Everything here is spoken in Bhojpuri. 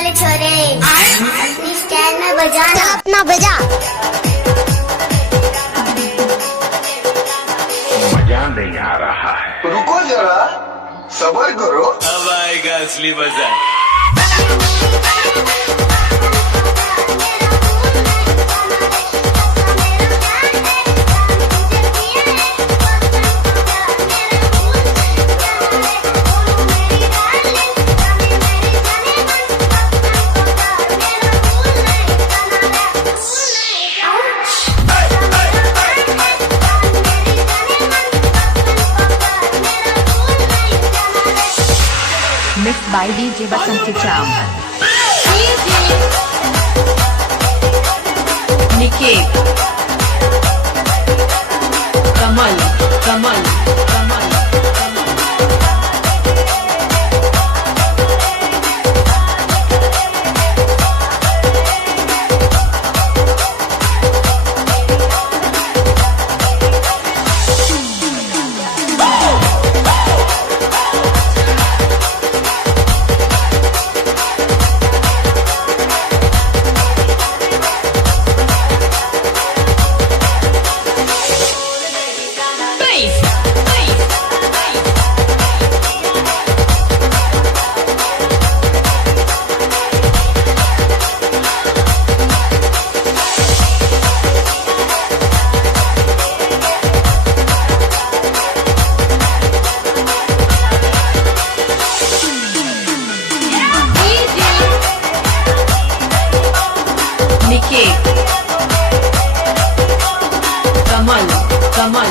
वाले छोरे अपनी स्टाइल में बजाना, अपना बजा। मजा नहीं आ रहा है, रुको जरा, सब्र करो, अब आएगा असली मजा। Mixed by DJ Basanti Cham. Niket Kamal Kamal Kamal Niket Kamal Kamal